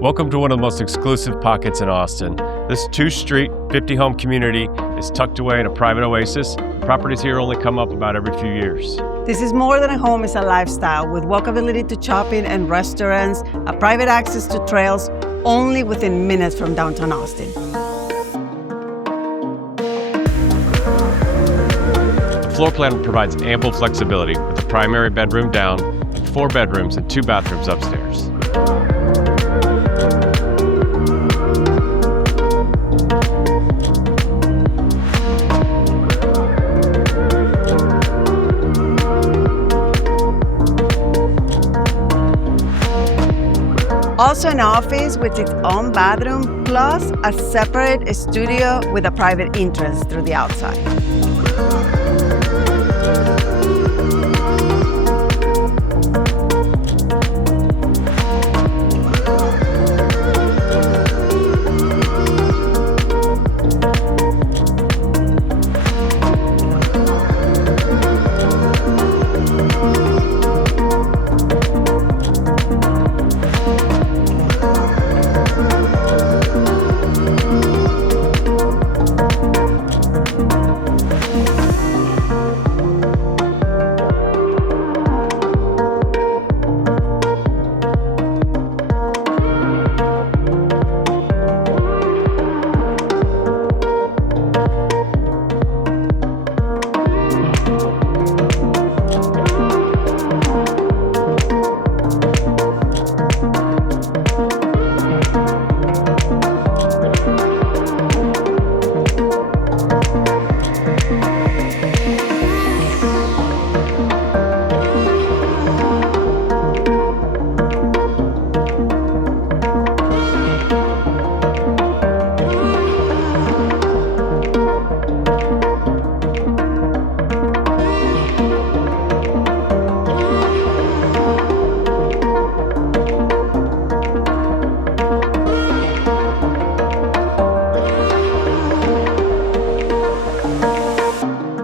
Welcome to one of the most exclusive pockets in Austin. This 2-street, 50-home community is tucked away in a private oasis. Properties here only come up about every few years. This is more than a home, it's a lifestyle with walkability to shopping and restaurants, a private access to trails, only within minutes from downtown Austin. The floor plan provides ample flexibility with a primary bedroom down and 4 bedrooms and 2 bathrooms upstairs. Also an office with its own bathroom, plus a separate studio with a private entrance through the outside.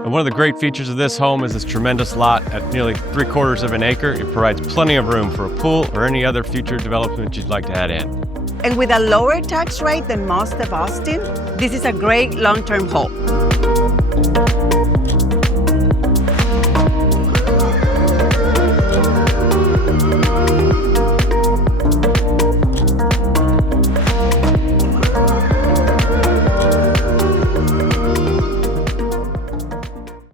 One of the great features of this home is this tremendous lot at nearly 3/4 of an acre. It provides plenty of room for a pool or any other future development you'd like to add in. And with a lower tax rate than most of Austin, this is a great long-term home.